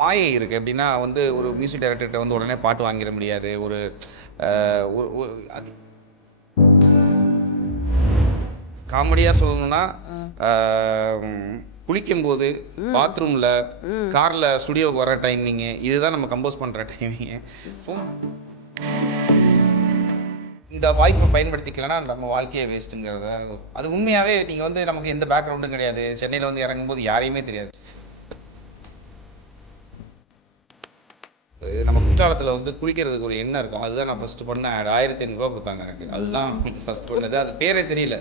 மாயை இருக்குது எப்படின்னா வந்து ஒரு மியூசிக் டைரக்டர்கிட்ட வந்து உடனே பாட்டு வாங்கிட முடியாது. ஒரு அது காமெடியாக சொல்லணும்னா குளிக்கும்போது பாத்ரூமில் காரில் ஸ்டுடியோவுக்கு வர டைமிங்கு இதுதான் நம்ம கம்போஸ் பண்ணுற டைமிங்கு இந்த வாய்ப்பை பயன்படுத்திக்கலன்னா நம்ம வாழ்க்கையே வேஸ்ட்டுங்கிறத அது உண்மையாகவே நீங்கள் வந்து நமக்கு எந்த பேக்ரவுண்டும் கிடையாது. சென்னையில் வந்து இறங்கும்போது யாரையுமே தெரியாது. இது நம்ம குற்றாலத்தில் வந்து குளிக்கிறதுக்கு ஒரு எண்ணம் இருக்கும். அதுதான் நான் ஃபர்ஸ்ட் பண்ண ஆயிரத்தி ஐநூறுரூவா கொடுத்தாங்க எனக்கு. அதுதான் ஃபர்ஸ்ட் பண்ணது. அது பேரே தெரியல.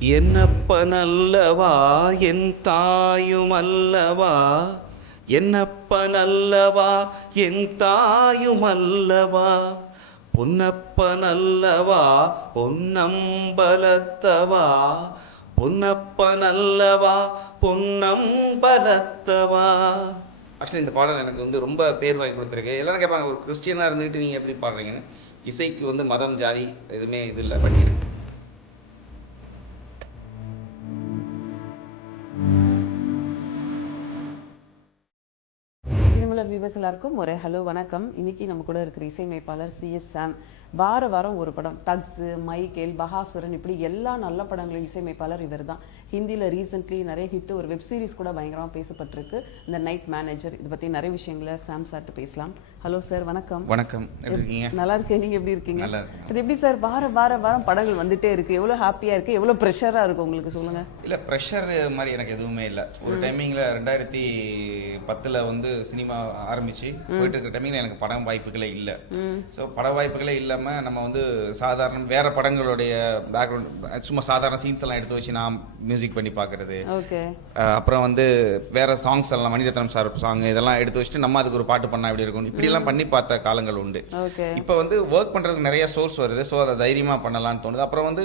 என்னப்ப நல்லவா? என் தாயும் அல்லவா? என்னப்ப நல்லவா? என் தாயும் அல்லவா? பொன்னப்ப நல்லவா? பொன்னம்பலத்தவா? பொன்னப்ப நல்லவா பொன்னம் பலத்தவா ஆக்சுவலி இந்த பாடல் எனக்கு வந்து ரொம்ப பேர் வாங்கி கொடுத்துருக்கு. எல்லாரும் கேட்பாங்க ஒரு கிறிஸ்டியனாக இருந்துக்கிட்டு நீங்கள் எப்படி பாடுறீங்கன்னு? இசைக்கு வந்து மதம் ஜாதி எதுவுமே இது இல்லை பண்ணிக்கிறேன் வியூவர்ஸ் எல்லாருக்கும் ஒரு ஹலோ வணக்கம். இன்னைக்கு நம்ம கூட இருக்கிற இசையமைப்பாளர் சி எஸ் சாம். வார வாரம் ஒரு படம் தக்ஸ் மைக்கேல் பகாசுரன் இப்படி எல்லா நல்ல படங்களும் இசையமைப்பாளர் இவர் தான் ஹிந்தியில் ரீசெண்ட்லி நிறைய ஹிட் ஒரு வெப் சீரிஸ் கூட பயங்கரமாக பேசப்பட்டிருக்கு. இந்த நைட் மேனேஜர் இதை பற்றி நிறைய விஷயங்களை சாம் சார்ட்டு பேசலாம். ஹலோ சார் வணக்கம். வணக்கம். எப்படி இருக்கீங்க? நல்லா இருக்கேன். நீங்க எப்படி இருக்கீங்க? நல்லா இருக்கேன். இது எப்படி சார் வார வார வாரம் படங்கள் வந்துட்டே இருக்கு. எவ்வளவு ஹாப்பியா இருக்கு? எவ்வளவு ப்ரெஷரா இருக்கு உங்களுக்கு? சொல்லுங்க. இல்லை ப்ரெஷர் மாதிரி எனக்கு எதுவுமே இல்லை. ஒரு டைமிங்கில் ரெண்டாயிரத்தி பத்தில் வந்து சினிமா ஆரம்பிச்சு போயிட்டு இருக்கிற டைமிங்கில் எனக்கு படம் வாய்ப்புகளே இல்லை. ஸோ பட வாய்ப்புகளே இல்லாமல் நம்ம வந்து சாதாரண வேற படங்களுடைய பேக்ரவுண்ட் சும்மா சாதாரண சீன்ஸ் எல்லாம் எடுத்து வச்சு நான் மியூசிக் பண்ணி பார்க்கறது அஹ் அப்புறம் வந்து வேற சாங்ஸ் எல்லாம் மணிரத்னம் சார் சாங் இதெல்லாம் எடுத்து வச்சுட்டு நம்ம அதுக்கு ஒரு பாட்டு பண்ணா எப்படி இருக்கும் இப்படியெல்லாம் பண்ணி பார்த்த காலங்கள் உண்டு. இப்போ வந்து ஒர்க் பண்ணுறதுக்கு நிறைய சோர்ஸ் வருது. ஸோ அதை தைரியமாக பண்ணலாம்னு தோணுது. அப்புறம் வந்து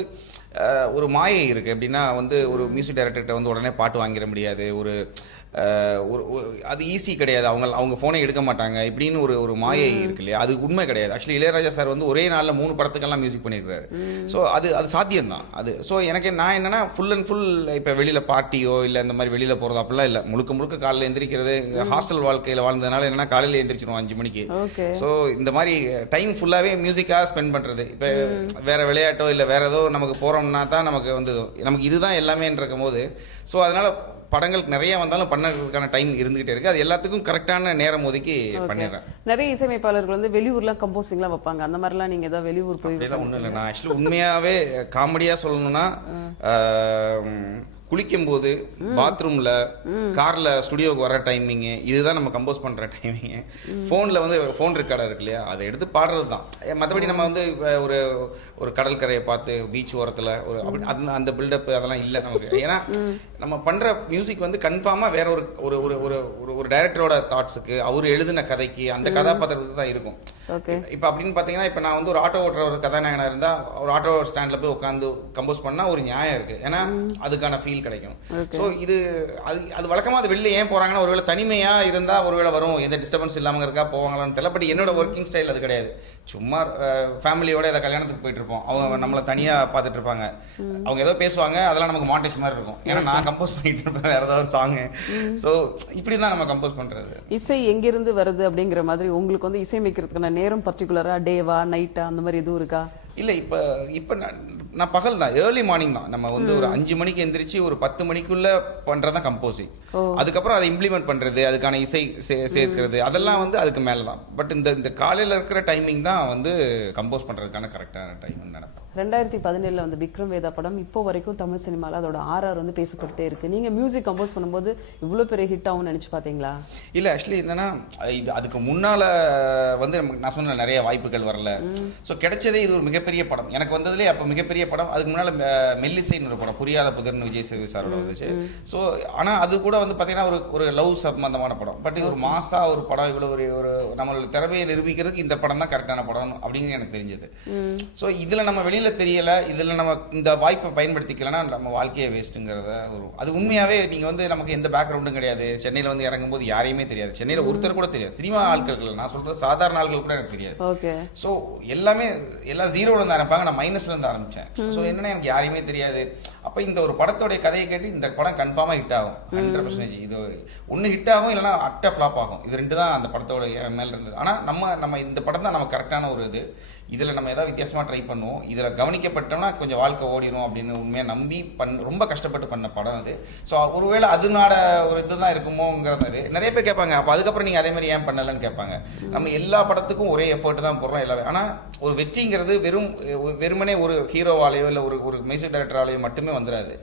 ஒரு மாயை இருக்குது எப்படின்னா வந்து ஒரு மியூசிக் டைரக்டர்கிட்ட வந்து உடனே பாட்டு வாங்கிட முடியாது. ஒரு ஒரு அது ஈஸி கிடையாது. அவங்க அவங்க ஃபோனை எடுக்க மாட்டாங்க. இப்படின்னு ஒரு ஒரு மாயை இருக்கு இல்லையா? அது உண்மை கிடையாது. ஆக்சுவலி இளையராஜா சார் வந்து ஒரே நாளில் மூணு படத்துக்கெல்லாம் மியூசிக் பண்ணியிருக்காரு. ஸோ அது அது சாத்தியம்தான். அது ஸோ எனக்கு நான் என்னன்னா ஃபுல் அண்ட் ஃபுல் இப்போ வெளியில் பார்ட்டியோ இல்லை இந்த மாதிரி வெளியில் போகிறது அப்படிலாம் இல்லை. முழுக்க முழுக்க காலையில் எந்திரிக்கிறது ஹாஸ்டல் வாழ்க்கையில் வாழ்ந்ததுனால என்னன்னா காலையில் எந்திரிச்சிருவோம் அஞ்சு மணிக்கு. ஸோ இந்த மாதிரி டைம் ஃபுல்லாகவே மியூசிக்காக ஸ்பெண்ட் பண்ணுறது இப்போ வேற விளையாட்டோ இல்லை வேற ஏதோ நமக்கு போகிறோம்னா தான் நமக்கு வந்து நமக்கு இதுதான் எல்லாமேன்னு இருக்கும் போது ஸோ அதனால படங்கள் நிறைய வந்தாலும் பண்ணதுக்கான டைம் இருந்துகிட்டே இருக்கு. அது எல்லாத்துக்கும் கரெக்டான நேரம் ஒதுக்கி பண்ணிடுறேன். நிறைய இசையமைப்பாளர்கள் வந்து வெளியூர்லாம் கம்போசிங்லாம் வைப்பாங்க. அந்த மாதிரிலாம் நீங்க ஏதாவது வெளியூர் போய் ஒன்றும் இல்லை. நான் ஆக்சுவலி உண்மையாகவே காமெடியாக சொல்லணும்னா குளிக்கும்போது பாத்ரூமில் காரில் ஸ்டுடியோவுக்கு வர டைமிங்கு இதுதான் நம்ம கம்போஸ் பண்ணுற டைமிங்கு ஃபோனில் வந்து ஃபோன் ரெக்கார்டர் இருக்கு இல்லையா? அதை எடுத்து பாடுறது தான் மற்றபடி நம்ம வந்து இப்ப ஒரு ஒரு கடற்கரையை பார்த்து பீச் ஓரத்தில் ஒரு அப்படி அந்த அந்த பில்டப் அதெல்லாம் இல்லை நமக்கு. ஏன்னா நம்ம பண்ணுற மியூசிக் வந்து கன்ஃபார்மாக வேற ஒரு ஒரு ஒரு ஒரு ஒரு டைரக்டரோட தாட்ஸுக்கு அவர் எழுதின கதைக்கு அந்த கதாபாத்திரத்துக்கு தான் இருக்கும். இப்போ அப்படின்னு பார்த்தீங்கன்னா இப்போ நான் வந்து ஒரு ஆட்டோ ஓட்டுற ஒரு கதாநாயகனாக இருந்தால் ஒரு ஆட்டோ ஸ்டாண்டில் போய் உட்காந்து கம்போஸ் பண்ணால் ஒரு நியாயம் இருக்குது ஏன்னா அதுக்கான ஃபீல் கிடைக்கும். ஸோ இது அது அது வழக்கமாக அது வெளில ஏன் போகிறாங்கன்னா ஒருவேளை தனிமையாக இருந்தால் ஒருவேளை வரும். எந்த டிஸ்டர்பன்ஸ் இல்லாமல் இருக்கா போவாங்களான்னு தெரியல. பட் என்னோட ஒர்க்கிங் ஸ்டைல் அது கிடையாது. சும்மா ஃபேமிலியோட ஏதாவது கல்யாணத்துக்கு போயிட்டு இருப்போம். அவங்க நம்மளை தனியாக பார்த்துட்டு இருப்பாங்க. அவங்க ஏதோ பேசுவாங்க அதெல்லாம் நமக்கு மாண்டேஜ் மாதிரி இருக்கும். ஏன்னா நான் கம்போஸ் பண்ணிட்டு இருப்பேன் வேறு ஏதாவது சாங்கு ஸோ இப்படி தான் நம்ம கம்போஸ் பண்ணுறது இசை எங்கிருந்து வருது அப்படிங்கிற மாதிரி உங்களுக்கு வந்து இசையமைக்கிறதுக்கான நேரம் பர்டிகுலரா டேவா நைட்டா அந்த மாதிரி எதுவும் இருக்கா? இல்லை இப்போ இப்போ நான் நான் பகல் தான் ஏர்லி மார்னிங் தான். நம்ம வந்து ஒரு அஞ்சு மணிக்கு எந்திரிச்சு ஒரு பத்து மணிக்குள்ள பண்ணுறது தான் கம்போசிங் அதுக்கப்புறம் அதை இம்ப்ளிமெண்ட் பண்ணுறது அதுக்கான இசை சேர்க்கிறது அதெல்லாம் வந்து அதுக்கு மேலே தான் பட் இந்த இந்த காலையில் இருக்கிற டைமிங் தான் வந்து கம்போஸ் பண்ணுறதுக்கான கரெக்டான டைம்னு நினைப்பேன். ரெண்டாயிரத்தி பதினேழுல வந்து விக்ரம் வேதா படம் இப்போ வரைக்கும் தமிழ் சினிமால அதோட ஆர்ஆர் வந்து பேசப்பட்டே இருக்கு. நீங்க மியூசிக் கம்போஸ் பண்ணும்போது இவ்வளவு பெரிய ஹிட் ஆகும்னு நினைச்சு பாத்தீங்களா? இல்லை ஆக்சுவலி என்னன்னா இது அதுக்கு முன்னால வந்து நமக்கு நான் சொன்ன நிறைய வாய்ப்புகள் வரல. ஸோ கிடைச்சதே இது ஒரு மிகப்பெரிய படம். எனக்கு வந்ததுலேயே அப்போ மிகப்பெரிய படம் அதுக்கு முன்னால மெல்லிசைன்னு ஒரு படம் புரியாத புதிர்னு விஜய் சேது சாரோட வந்துச்சு. ஸோ ஆனால் அது கூட வந்து பார்த்தீங்கன்னா ஒரு ஒரு லவ் சம்பந்தமான படம். பட் இது ஒரு மாசா ஒரு படம் இவ்வளோ ஒரு ஒரு நம்மளோட திறமையை நிரூபிக்கிறதுக்கு இந்த படம் தான் கரெக்டான படம் அப்படின்னு எனக்கு தெரிஞ்சது. ஸோ இதில் நம்ம வெளியில் வெளியில தெரியல இதுல நம்ம இந்த வாய்ப்பை பயன்படுத்திக்கலன்னா நம்ம வாழ்க்கையே வேஸ்ட்டுங்கிறத ஒரு அது உண்மையாவே நீங்க வந்து நமக்கு எந்த பேக்ரவுண்டும் கிடையாது. சென்னையில வந்து இறங்கும்போது யாரையுமே தெரியாது. சென்னையில ஒருத்தர் கூட தெரியாது. சினிமா ஆட்கள். நான் சொல்றது சாதாரண ஆட்கள் கூட எனக்கு தெரியாது. ஸோ எல்லாமே எல்லாம் ஜீரோல இருந்து ஆரம்பிப்பாங்க நான் மைனஸ்ல இருந்து ஆரம்பிச்சேன். ஸோ என்னன்னா எனக்கு யாரையுமே தெரியாது. அப்ப இந்த ஒரு படத்தோடைய கதையை கேட்டு இந்த படம் கன்ஃபார்மா ஹிட் ஆகும். ஹண்ட்ரட் பர்சன்டேஜ் இது ஒன்னு ஹிட் ஆகும் இல்லைன்னா அட்ட ஃபிளாப் ஆகும். இது ரெண்டு தான் அந்த படத்தோட மேல இருந்தது. ஆனா நம்ம நம்ம இந்த படம் தான் நம்ம கரெக்டான ஒரு இது. இதுல நம்ம ஏதாவது வித்தியாசமா ட்ரை பண்ணுவோம். இதுல கவனிக்கப்பட்டோம்னா கொஞ்சம் வாழ்க்கை ஓடிடும் அப்படின்னு உண்மையா நம்பி பண் ரொம்ப கஷ்டப்பட்டு பண்ண படம் அது. ஸோ ஒருவேளை அதனால ஒரு இதுதான் இருக்குமோங்கிறது நிறைய பேர் கேட்பாங்க அப்போ அதுக்கப்புறம் நீங்க அதே மாதிரி ஏன் பண்ணலன்னு கேட்பாங்க. நம்ம எல்லா படத்துக்கும் ஒரே எஃபர்ட் தான் போடுறோம் எல்லாமே. ஆனா ஒரு வெற்றிங்கிறது வெறும் வெறுமனே ஒரு ஹீரோவாலேயோ இல்லை ஒரு ஒரு மியூசிக் டைரக்டராலேயோ மட்டுமே வந்துடாது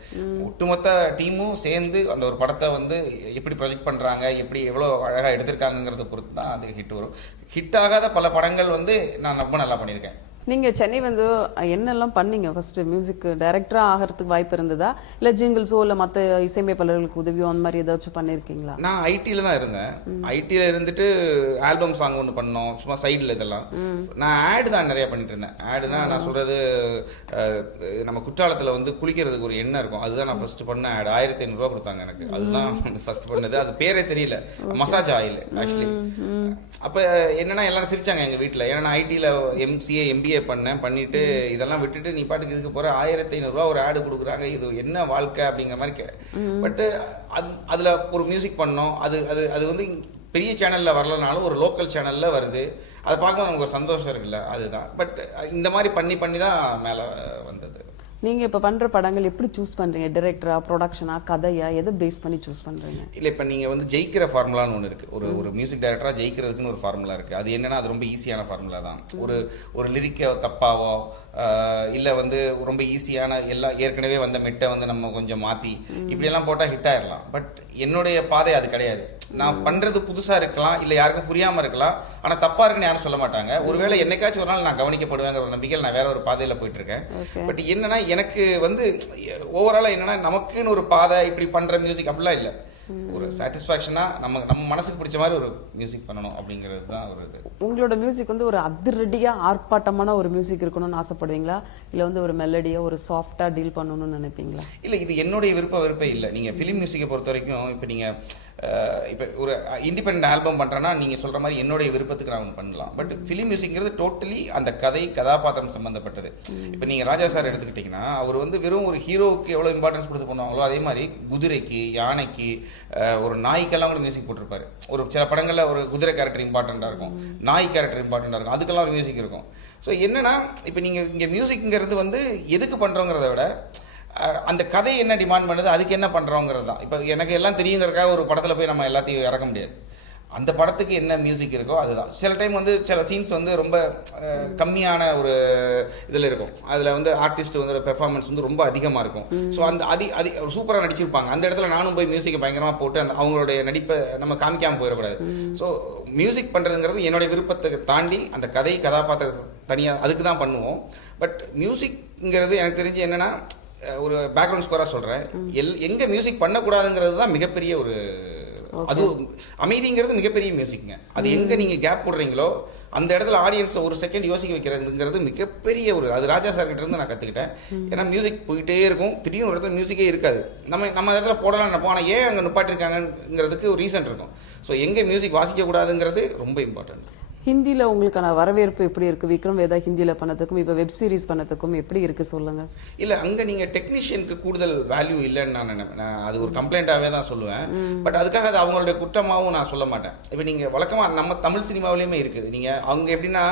ஒட்டுமொத்த டீமும் சேர்ந்து அந்த ஒரு படத்தை வந்து எப்படி ப்ரொஜெக்ட் பண்றாங்க எப்படி எவ்வளோ அழகா எடுத்திருக்காங்கிறத பொறுத்து தான் அது ஹிட் வரும். ஹிட் ஆகாத பல படங்கள் வந்து நான் ரொம்ப நல்லா பண்ணியிருக்கேன். நீங்க சென்னை வந்து என்னெல்லாம் பண்ணீங்க? ஃபர்ஸ்ட் மியூசிக் டைரக்டரா ஆகிறதுக்கு வாய்ப்பு இருந்ததா? இல்ல ஜிங்கிள்ஸோ இல்ல மத்த இசையமைப்பாளர்களுக்கு உதவியோ அந்த மாதிரி ஏதாச்சும் பண்ணிருக்கீங்களா? நான் ஐடியில் தான் இருந்தேன். ஐடியில் இருந்துட்டு ஆல்பம் சாங் ஒன்று பண்ணோம். சும்மா சைடில் இதெல்லாம். நான் ஆடு தான் நிறைய பண்ணிட்டு இருந்தேன். ஆடுனா நான் சொல்றது நம்ம குற்றாலத்தில் வந்து குளிக்கிறதுக்கு ஒரு எண்ணெய் இருக்கும். அதுதான் நான் ஃபர்ஸ்ட் பண்ண ஆடு ஆயிரத்தி ஐநூறுரூவா கொடுத்தாங்க எனக்கு. அதுதான் ஃபர்ஸ்ட் பண்ணது. அது பேரே தெரியல. மசாஜ் ஆயில் ஆக்சுவலி அப்போ என்னன்னா எல்லாரும் சிரிச்சாங்க எங்கள் வீட்டில் ஏன்னா ஐடியில் எம்சிஏ எம்பிஏ பண்ணேன் பண்ணிட்டு இதெல்லாம் விட்டுட்டு நீ பாட்டுக்கு இதுக்கு போகிற ஆயிரத்தி ஐநூறுரூவா ஒரு ஆடு கொடுக்குறாங்க. இது என்ன வாழ்க்கை அப்படிங்கிற மாதிரி கே பட்டு அது அதில் ஒரு மியூசிக் பண்ணோம். அது அது அது வந்து பெரிய சேனலில் வரலனாலும் ஒரு லோக்கல் சேனலில் வருது. அதை பார்க்கும்போது நமக்கு சந்தோஷம் இருக்குல்ல அதுதான். பட் இந்த மாதிரி பண்ணி பண்ணி தான் மேலே வந்தது நீங்க இப்ப பண்ற படங்கள் எப்படி சூஸ் பண்றீங்க? டைரக்டரா ப்ரொடக்ஷனா கதையா? எதை பேஸ் பண்ணி சூஸ் பண்றீங்க? இல்லை இப்போ நீங்கள் வந்து ஜெயிக்கிற ஃபார்முலான்னு ஒன்று இருக்குது ஒரு ஒரு மியூசிக் டைரக்டராக ஜெயிக்கிறதுக்குன்னு ஒரு ஃபார்முலா இருக்குது அது என்னன்னா அது ரொம்ப ஈஸியான ஃபார்முலா தான். ஒரு ஒரு லிரிக்கை தப்பாவோ இல்லை வந்து ரொம்ப ஈஸியான எல்லா ஏற்கனவே வந்த மெட்டை வந்து நம்ம கொஞ்சம் மாற்றி இப்படியெல்லாம் போட்டால் ஹிட் ஆயிடலாம் பட் என்னுடைய பாதை அது கிடையாது. நான் பண்ணுறது புதுசாக இருக்கலாம் இல்லை யாருக்கும் புரியாமல் இருக்கலாம் ஆனால் தப்பாக இருக்குன்னு யாரும் சொல்ல மாட்டாங்க. ஒருவேளை என்னைக்காச்சும் ஒரு நாள் நான் கவனிக்கப்படுவேங்கிற நம்பிக்கையில் நான் வேற ஒரு பாதையில் போயிட்டு இருக்கேன். பட் என்னன்னா எனக்கு வந்து ஓவராலாக என்னன்னா நமக்குன்னு ஒரு பாதை இப்படி பண்ற மியூசிக் அப்படிலாம் இல்லை. ஒரு சாட்டிஸ்ஃபேக்ஷனா நம்ம நம்ம மனசுக்கு பிடிச்ச மாதிரி ஒரு மியூசிக் பண்ணணும் அப்படிங்கிறது தான் ஒரு இது. உங்களோட மியூசிக் வந்து ஒரு அதிரடியா ஆர்ப்பாட்டமான ஒரு மியூசிக் இருக்கணும்னு ஆசைப்படுவீங்களா? இல்ல வந்து ஒரு மெலடியா ஒரு சாஃப்டா டீல் பண்ணணும்னு நினைப்பீங்களா? இல்லை இது என்னுடைய விருப்ப விருப்பம் இல்லை. நீங்கள் ஃபிலிம் மியூசிக்கை பொறுத்த வரைக்கும் இப்போ நீங்கள் இப்போ ஒரு இண்டிபெண்ட் ஆல்பம் பண்ணுறேன்னா நீங்கள் சொல்கிற மாதிரி என்னுடைய விருப்பத்துக்கு நான் பண்ணலாம். பட் ஃபிலிம் மியூசிக்ங்கிறது டோட்டலி அந்த கதை கதாபாத்திரம் சம்மந்தப்பட்டது இப்போ நீங்கள் ராஜா சார் எடுத்துக்கிட்டிங்கன்னா அவர் வந்து வெறும் ஒரு ஹீரோவுக்கு எவ்வளோ இம்பார்ட்டன்ஸ் கொடுத்து பண்ணுவாங்களோ அதே மாதிரி குதிரைக்கு யானைக்கு ஒரு நாய்க்கெல்லாம் கூட மியூசிக் போட்டிருப்பாரு. ஒரு சில படங்களில் ஒரு குதிரை கேரக்டர் இம்பார்ட்டண்ட்டாக இருக்கும். நாய் கேரக்டர் இம்பார்ட்டண்ட்டாக இருக்கும். அதுக்கெல்லாம் ஒரு மியூசிக் இருக்கும். ஸோ என்னன்னா இப்போ நீங்கள் இங்கே மியூசிக்ங்கிறது வந்து எதுக்கு பண்ணுறோங்கிறத விட அந்த கதை என்ன டிமாண்ட் பண்ணுது? அதுக்கு என்ன பண்ணுறோங்கிறது தான். இப்போ எனக்கு எல்லாம் தெரியுங்கிறதுக்காக ஒரு படத்தில் போய் நம்ம எல்லாத்தையும் இறக்க முடியாது. அந்த படத்துக்கு என்ன மியூசிக் இருக்கோ அதுதான். சில டைம் வந்து சில சீன்ஸ் வந்து ரொம்ப கம்மியான ஒரு இதில் இருக்கும். அதில் வந்து ஆர்டிஸ்ட் வந்து பெர்ஃபார்மன்ஸ் வந்து ரொம்ப அதிகமாக இருக்கும். ஸோ அந்த அதி அதி சூப்பராக நடிச்சிருப்பாங்க. அந்த இடத்துல நானும் போய் மியூசிக்கை பயங்கரமாக போட்டு அந்த அவங்களுடைய நடிப்பை நம்ம காமிக்காமல் போயிடக்கூடாது. ஸோ மியூசிக் பண்ணுறதுங்கிறது என்னுடைய விருப்பத்தை தாண்டி அந்த கதை கதாபாத்திரத்தை தனியாக அதுக்கு தான் பண்ணுவோம். பட் மியூசிக்ங்கிறது எனக்கு தெரிஞ்சு என்னென்னா ஒரு பேக்ரவுண்ட் ஸ்கோராக சொல்கிறேன் எல் எங்கே மியூசிக் பண்ணக்கூடாதுங்கிறது தான் மிகப்பெரிய ஒரு அது அமைதிங்கிறது மிகப்பெரிய மியூசிக்ங்க அது எங்க நீங்க கேப் போடுறீங்களோ அந்த இடத்துல ஆடியன்ஸை ஒரு செகண்ட் யோசிக்க வைக்கிறதுங்கிறது மிகப்பெரிய ஒரு அது ராஜா சார் கிட்ட இருந்து நான் கத்துக்கிட்டேன். ஏன்னா மியூசிக் போயிட்டே இருக்கும். திடீர்னு ஒரு இடத்துல மியூசிக்கே இருக்காது. நம்ம நம்ம இடத்துல போடலாம் நினைப்போம். ஆனால் ஏன் அங்கே நிப்பாட்டிருக்காங்கங்கிறதுக்கு ஒரு ரீசன் இருக்கும். ஸோ எங்கே மியூசிக் வாசிக்க கூடாதுங்கிறது ரொம்ப இம்பார்ட்டன்ட் ஹிந்தில உங்களுக்கான வரவேற்பு எப்படி இருக்கு? விக்ரம் வேதா ஹிந்தில பண்ணதுக்கும் இப்ப வெப் சீரிஸ் பண்ணதுக்கும் எப்படி இருக்கு சொல்லுங்க. இல்ல அங்க நீங்க டெக்னீஷியனுக்கு கூடுதல் வேல்யூ இல்லைன்னு நான் நினைப்பேன் நான் அது ஒரு கம்ப்ளைண்டாவே தான் சொல்லுவேன். பட் அதுக்காக அது அவங்களுடைய குற்றமாவும் நான் சொல்ல மாட்டேன். இப்போ நீங்க வழக்கமா நம்ம தமிழ் சினிமாவிலையுமே இருக்குது. நீங்க அவங்க எப்படின்னா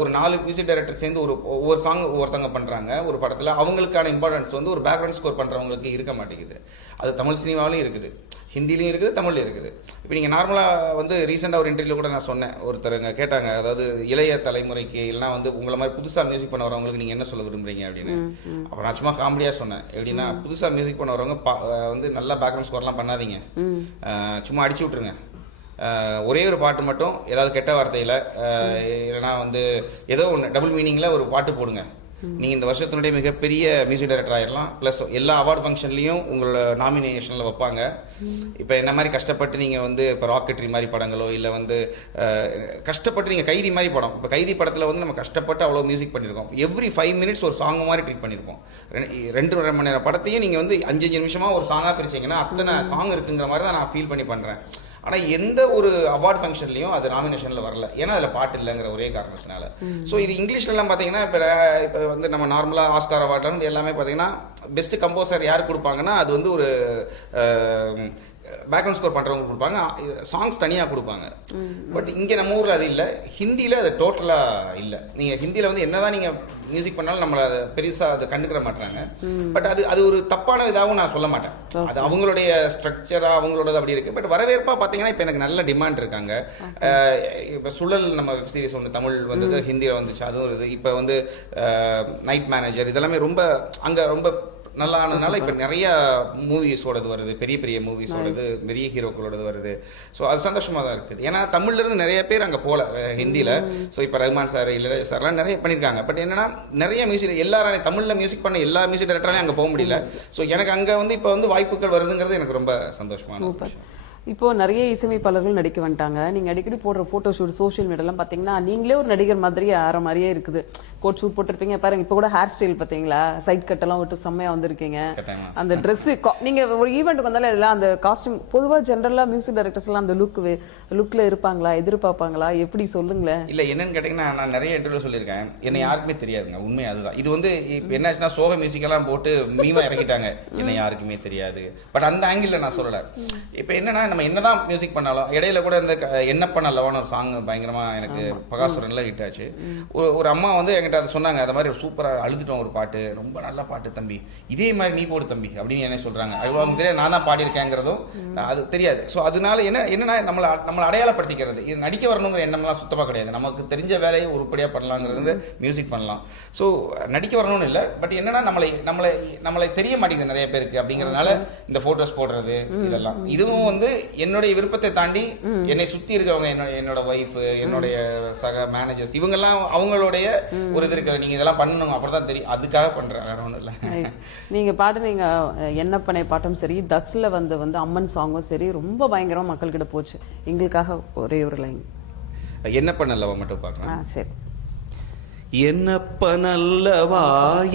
ஒரு நாலு மியூசிக் டைரக்டர் சேர்ந்து ஒரு ஒவ்வொரு சாங் ஒவ்வொருத்தவங்க பண்றாங்க. ஒரு படத்துல அவங்களுக்கான இம்பார்ட்டன்ஸ் வந்து ஒரு பேக்ரவுண்ட் ஸ்கோர் பண்றவங்களுக்கு இருக்க மாட்டேங்குது. அது தமிழ் சினிமாவிலையும் இருக்குது. ஹிந்திலையும் இருக்குது தமிழ்லையும் இருக்குது. இப்போ நீங்கள் நார்மலாக வந்து ரீசெண்டாக ஒரு இன்டர்வியூ கூட நான் சொன்னேன். ஒருத்தருங்க கேட்டாங்க அதாவது இளைய தலைமுறைக்கு இல்லைனா வந்து உங்களை மாதிரி புதுசாக மியூசிக் பண்ண வரவங்களுக்கு நீங்கள் என்ன சொல்ல விரும்புறீங்க அப்படின்னு. அப்புறம் நான் சும்மா காமெடியாக சொன்னேன். எப்படின்னா புதுசாக மியூசிக் பண்ண வரவங்க வந்து நல்லா பேக்ரவுண்ட் ஸ்கோர்லாம் பண்ணாதீங்க. சும்மா அடிச்சு விட்ருங்க ஒரே ஒரு பாட்டு மட்டும் ஏதாவது கெட்ட வார்த்தையில் இல்லைனா வந்து ஏதோ ஒன்று டபுள் மீனிங்கில் ஒரு பாட்டு போடுங்க. நீங்கள் இந்த வருஷத்தினுடைய மிகப்பெரிய மியூசிக் டைரக்டர் ஆயிடலாம் ப்ளஸ் எல்லா அவார்ட் ஃபங்க்ஷன்லையும் உங்களோட நாமினேஷனில் வைப்பாங்க. இப்போ என்ன மாதிரி கஷ்டப்பட்டு நீங்கள் வந்து இப்போ ராக்கெட்ரி மாதிரி படங்களோ இல்லை வந்து கஷ்டப்பட்டு நீங்கள் கைதி மாதிரி படம். இப்போ கைதி படத்தில் வந்து நம்ம கஷ்டப்பட்டு அவ்வளோ மியூசிக் பண்ணியிருக்கோம் எவ்ரி ஃபைவ் மினிட்ஸ் ஒரு சாங் மாதிரி ட்ரீட் பண்ணியிருப்போம் ரெ- ரெண்டு ரெண்டு மணி நேரம் படத்தையும் நீங்கள் வந்து அஞ்சு அஞ்சு நிமிஷமாக ஒரு சாங்காக பிரிச்சீங்கன்னா அத்தனை சாங் இருக்குங்கிற மாதிரி தான் நான் ஃபீல் பண்ணி பண்ணுறேன் ஆனால் எந்த ஒரு அவார்ட் ஃபங்க்ஷன்லையும் அது நாமினேஷனில் வரல. ஏன்னா அதில் பாட்டு இல்லைங்கிற ஒரே காரணத்தினால. ஸோ இது இங்கிலீஷ்லலாம் பார்த்தீங்கன்னா இப்போ இப்போ வந்து நம்ம நார்மலாக ஆஸ்கார் அவார்ட்ல இருந்து எல்லாமே பார்த்தீங்கன்னா பெஸ்ட் கம்போசர் யார் கொடுப்பாங்கன்னா அது வந்து ஒரு பேக்ரவுண்ட் ஸ்கோர் பண்ணுறவங்க கொடுப்பாங்க சாங்ஸ் தனியாக கொடுப்பாங்க. பட் இங்கே நம்ம ஊரில் அது இல்லை. ஹிந்தியில் அது டோட்டலாக இல்லை. நீங்கள் ஹிந்தியில் வந்து என்னதான் நீங்கள் மியூசிக் பண்ணாலும் நம்மளை அதை பெருசாக அதை கண்டுக்கிற மாட்டாங்க பட் அது அது ஒரு தப்பான இதாகவும் நான் சொல்ல மாட்டேன். அது அவங்களுடைய ஸ்ட்ரக்சராக அவங்களோடது அப்படி இருக்குது பட் வரவேற்பாக பார்த்தீங்கன்னா இப்போ எனக்கு நல்ல டிமாண்ட் இருக்காங்க. இப்போ சுழல் நம்ம வெப் சீரிஸ் ஒன்று தமிழ் வந்தது ஹிந்தியில் வந்துச்சு அதுவும் இருக்குது இப்போ வந்து நைட் மேனேஜர் இதெல்லாமே ரொம்ப அங்கே ரொம்ப நல்லா ஆனதுனால இப்போ நிறைய மூவிஸோடது வருது. பெரிய பெரிய மூவிஸோடது பெரிய ஹீரோக்களோடது வருது. ஸோ அது சந்தோஷமாக தான் இருக்குது. ஏன்னா தமிழ்ல இருந்து நிறைய பேர் அங்கே போகல ஹிந்தியில் ஸோ இப்போ ரஹ்மான் சார் இளையராஜா சார்லாம் நிறைய பண்ணியிருக்காங்க. பட் என்னன்னா நிறைய மியூசிக் எல்லாரும் தமிழில் மியூசிக் பண்ண எல்லா மியூசிக் டைரக்டராலையும் அங்கே போக முடியல. ஸோ எனக்கு அங்கே வந்து இப்போ வந்து வாய்ப்புகள் வருதுங்கிறது எனக்கு ரொம்ப சந்தோஷமான விஷயம். இப்போ நிறைய இசையமைப்பாளர்கள் நடிக்க வந்துட்டாங்க. நீங்க அடிக்கடி போடுற போட்டோ ஷூட் சோஷியல் மீடியாலாம் பாத்தீங்கன்னா நீங்களே ஒரு நடிகர் மாதிரியே ஆற மாதிரியே இருக்குது. கோட் ஷூட் போட்டிருப்பீங்க. பாருங்க இப்போ கூட ஹேர் ஸ்டைல் பாத்தீங்களா? சைட் கட் எல்லாம் விட்டு செம்மையா வந்திருக்கீங்க. அந்த Dress நீங்க ஒரு ஈவெண்ட் வந்தாலே அதெல்லாம் அந்த காஸ்டியூம் பொதுவா ஜென்ரலா மியூசிக் டைரக்டர்ஸ் எல்லாம் அந்த லுக் லுக்ல இருப்பாங்களா? எதிர்பார்ப்பாங்களா? எப்படி சொல்லுங்களேன்? இல்ல என்னன்னு கேட்டீங்கன்னா நான் நிறைய இன்டர்வியூ சொல்லியிருக்கேன். என்னை யாருக்குமே தெரியாதுங்க. உண்மை அதுதான். இது வந்து இப்போ என்னாச்சுன்னா சோக மியூசிக்கெல்லாம் போட்டு மீமா இறக்கிட்டாங்க. என்னை யாருக்குமே தெரியாது. பட் அந்த ஆங்கிள் நான் சொல்லல. இப்போ என்னன்னா நம்ம என்னதான் மியூசிக் பண்ணாலும் இடையில கூட இந்த என்ன பண்ணலவான ஒரு சாங் பயங்கரமா எனக்கு பகாசுரன்ல ஹிட் ஆச்சு. ஒரு ஒரு அம்மா வந்து என்கிட்ட அதை சொன்னாங்க அந்த மாதிரி சூப்பரா அழுதுட்டோம் ஒரு பாட்டு ரொம்ப நல்ல பாட்டு தம்பி. இதே மாதிரி நீ போடு தம்பி அப்படின்னு என்ன சொல்றாங்க. அது அவங்க தெரியாது நான் தான் பாடியிருக்கேங்கிறதும் அது தெரியாது. ஸோ அதனால என்ன என்னன்னா நம்மளை நம்மளை அடையாளப்படுத்திக்கிறது. இது நடிக்க வரணுங்கிற எண்ணம்லாம் சுத்தமாக கிடையாது. நமக்கு தெரிஞ்ச வேலையை உருப்படியாக பண்ணலாங்கிறது மியூசிக் பண்ணலாம். ஸோ நடிக்க வரணும்னு இல்லை பட் என்னன்னா நம்மளை நம்மளை நம்மளை தெரிய மாட்டேங்குது நிறைய பேருக்கு அப்படிங்கிறதுனால இந்த ஃபோட்டோஸ் போடுறது இதெல்லாம். இதுவும் வந்து என்னுடைய விருப்பத்தை தாண்டி என்னை சுற்றி இருக்கிறவங்க என்னோட என்னோட ஒய்ஃப் என்னுடைய சக மேனேஜர்ஸ் இவங்கெல்லாம் அவங்களுடைய ஒரு இது இருக்கு. நீங்கள் இதெல்லாம் பண்ணணும் அப்படி தான் தெரியும். அதுக்காக பண்ணுறேன் வேற ஒன்றும் இல்லை. நீங்க பாடுனீங்க அஹ், என்னப்பனை பாட்டும் சரி தக்ஸ்ல வந்து வந்து அம்மன் சாங்கும் சரி ரொம்ப பயங்கரமா மக்கள்கிட்ட போச்சு. எங்களுக்காக ஒரே ஒரு லைன் என்ன பண்ணலவா மட்டும் பார்க்குறேன் ஆ சரி. என்னப்பனல்லவா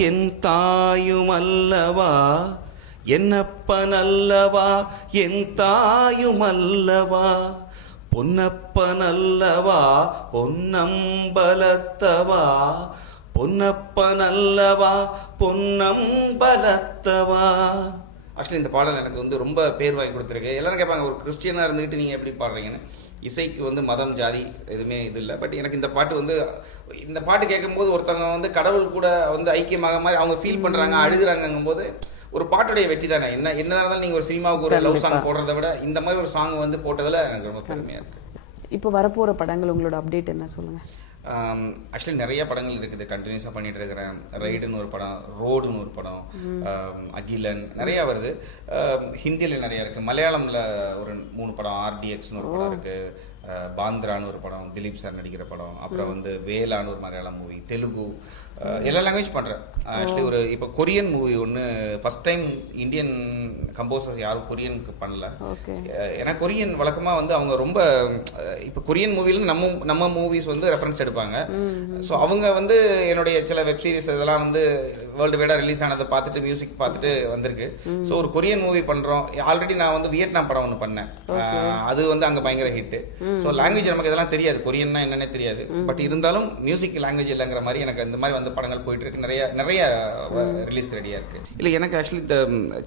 என் தாயுமல்லவா என்னப்பனல்லவா என் தாயுமல்லவா பொன்னப்பனல்லவா பொன்னம்பலத்தவா? பொன்னப்பனல்லவா பொன்னம்பலத்தவா? ஆக்சுவலி இந்த பாடல் எனக்கு வந்து ரொம்ப பேர் வாங்கி கொடுத்துருக்கு. எல்லாரும் கேட்பாங்க ஒரு கிறிஸ்டியனாக இருந்துக்கிட்டு நீங்கள் எப்படி பாடுறீங்கன்னு. இசைக்கு வந்து மதம் ஜாதி எதுவுமே இது இல்லை. பட் எனக்கு இந்த பாட்டு வந்து இந்த பாட்டு கேட்கும்போது ஒருத்தவங்க வந்து கடவுள் கூட வந்து ஐக்கியமாக மாதிரி அவங்க ஃபீல் பண்ணுறாங்க அழுகிறாங்கங்கும்போது போது ஒரு பாட்டுடைய வெற்றி தானே? என்ன என்ன இருந்தாலும் நீங்கள் ஒரு சினிமாவுக்கு ஒரு லவ் சாங். போடுறத விட இந்த மாதிரி ஒரு சாங் வந்து போட்டதில் எனக்கு ரொம்ப பெருமையாக இருக்குது இப்போ வரப்போற படங்கள் உங்களோட அப்டேட் என்ன சொல்லுங்க? ஆக்சுவலி நிறைய படங்கள் இருக்குது. கண்டினியூஸாக பண்ணிட்டு இருக்கிறேன். ரைடுன்னு ஒரு படம் ரோடுன்னு ஒரு படம் அகிலன் நிறைய வருது. ஹிந்தியில் நிறைய இருக்கு. மலையாளம்ல ஒரு மூணு படம் ஆர்டிஎக்ஸ்னு ஒரு படம் இருக்கு. அஹ், பாந்திரான்னு ஒரு படம் திலீப் சார் நடிக்கிற படம். அப்புறம் வந்து வேலான்னு ஒரு மலையாளம் மூவி தெலுங்கு எல்லா லாங்குவேஜ் பண்ணுறேன் ஆக்சுவலி ஒரு இப்போ கொரியன் மூவி ஒன்று ஃபர்ஸ்ட் டைம் இந்தியன் கம்போசர்ஸ் யாரும் கொரியனுக்கு பண்ணல. ஏன்னா கொரியன் வழக்கமா வந்து அவங்க ரொம்ப இப்போ கொரியன் மூவில நம்ம நம்ம மூவிஸ் வந்து ரெஃபரன்ஸ் எடுப்பாங்க. ஸோ அவங்க வந்து என்னுடைய சில வெப் சீரிஸ் இதெல்லாம் வந்து வேர்ல்டு வைடா ரிலீஸ் ஆனதை பார்த்துட்டு மியூசிக் பார்த்துட்டு வந்திருக்கு. ஸோ ஒரு கொரியன் மூவி பண்றோம். ஆல்ரெடி நான் வந்து வியட்நாம் படம் ஒன்று பண்ணேன். அது வந்து அங்க பயங்கர ஹிட் ஸோ லாங்குவேஜ் நமக்கு இதெல்லாம் தெரியாது. கொரியன்னா என்னன்னே தெரியாது. பட் இருந்தாலும் மியூசிக் லாங்குவேஜ் இல்லைங்கிற மாதிரி எனக்கு இந்த மாதிரி வந்து படங்கள் போயிட்டு இருக்கு நிறைய நிறைய ரிலீஸ்க்கு ரெடியா இருக்கு. இல்லை எனக்கு ஆக்சுவலி இந்த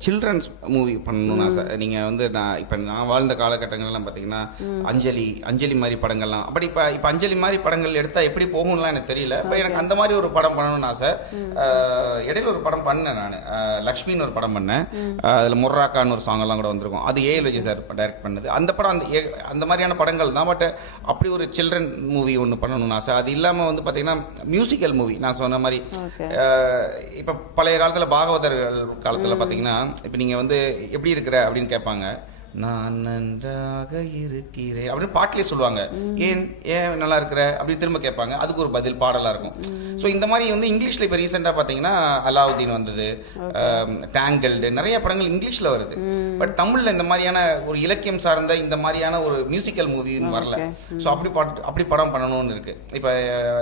சில்ட்ரன்ஸ் மூவி பண்ணணும்னு ஆசை. நீங்க வந்து நான் இப்போ நான் வாழ்ந்த காலகட்டங்கள்லாம் பார்த்தீங்கன்னா அஞ்சலி அஞ்சலி மாதிரி படங்கள்லாம். அப்படி இப்போ இப்போ அஞ்சலி மாதிரி படங்கள் எடுத்தா எப்படி போகும்லாம் எனக்கு தெரியல. பட் எனக்கு அந்த மாதிரி ஒரு படம் பண்ணணும்னு ஆசை. இடையில ஒரு படம் பண்ணேன் நான். லக்ஷ்மின்னு ஒரு படம் பண்ணேன். அதுல முர்ராக்கான்னு ஒரு சாங் எல்லாம் கூட வந்திருக்கும். அது ஏ. விஜய் சார் டைரக்ட் பண்ணது. அந்த படம் அந்த அந்த மாதிரியான படங்கள் தான். பட் அப்படி ஒரு சில்ட்ரன் மூவி ஒன்று பண்ணணும்னு ஆசை. அது இல்லாமல் வந்து பார்த்தீங்கன்னா மியூசிக்கல் மூவி நான் சொன்ன மாதிரி. ஓகே. அஹ் இப்ப பழைய காலத்துல பாகவதர்கள் காலத்துல பாத்தீங்கன்னா இப்ப நீங்க வந்து எப்படி இருக்கிற? அப்படின்னு கேட்பாங்க. நான் நன்றாக இருக்கிறேன். அப்படின்னு பாட்டிலே சொல்லுவாங்க. ஏன் ஏன் நல்லா இருக்கிற? அப்படி திரும்ப கேட்பாங்க. அதுக்கு ஒரு பதில் பாடலா இருக்கும். ஸோ இந்த மாதிரி வந்து இங்கிலீஷ்ல இப்போ ரீசெண்டாக பார்த்தீங்கன்னா அலாவுதீன் வந்தது டேங்கிள்டு நிறைய படங்கள் இங்கிலீஷ்ல வருது. பட் தமிழ்ல இந்த மாதிரியான ஒரு இலக்கியம் சார்ந்த இந்த மாதிரியான ஒரு மியூசிக்கல் மூவி வரல. ஸோ அப்படி பாட்டு அப்படி படம் பண்ணணும்னு இருக்கு. இப்போ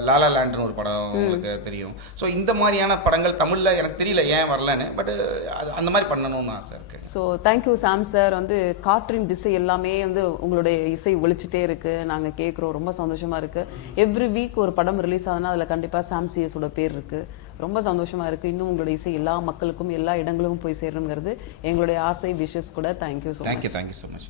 லாலா லேண்ட்னு ஒரு படம் உங்களுக்கு தெரியும். ஸோ இந்த மாதிரியான படங்கள் தமிழ்ல எனக்கு தெரியல ஏன் வரலன்னு. பட் அது அந்த மாதிரி பண்ணணும்னு ஆசை இருக்கு. ஸோ தேங்க்யூ சாம் சார் வந்து காற்றின் திசை எல்லாமே வந்து உங்களுடைய இசை ஒழிச்சிட்டே இருக்கு. நாங்க கேட்குறோம் ரொம்ப சந்தோஷமா இருக்கு. எவ்ரி வீக் ஒரு படம் ரிலீஸ் ஆகுதுன்னா அதுல கண்டிப்பா சாம் சிஎஸோட பேர் இருக்கு. ரொம்ப சந்தோஷமா இருக்கு. இன்னும் உங்களுடைய இசை எல்லா மக்களுக்கும் எல்லா இடங்களுக்கும் போய் சேரணுங்கிறது எங்களுடைய ஆசை விஷஸ் கூட. Thank you so thank you thank you so much